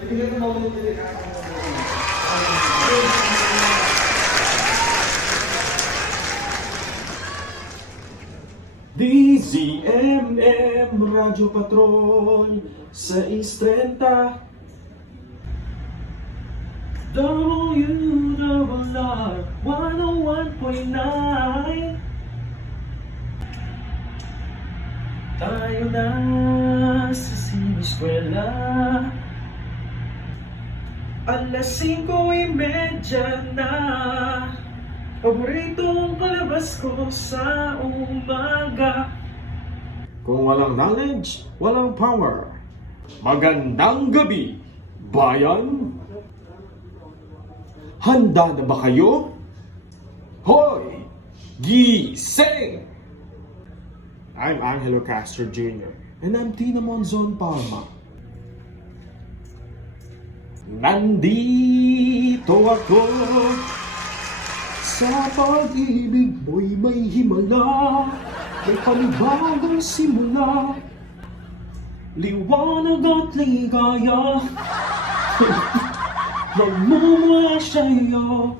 DZMM Radyo Patrol 630 WRR 101.9. Tayo na sa siniskwela, alas 5:30 na. Paboritong palabas ko sa umaga. Kung walang knowledge, walang power. Magandang gabi, bayan! Handa na ba kayo? Hoy! Gising! I'm Angelo Castro Jr. and I'm Tina Monzon Palma. Nandito ako sa pag-ibig mo'y may himala, may panibagong simula, liwanag at ligaya. Magmumula sa'yo.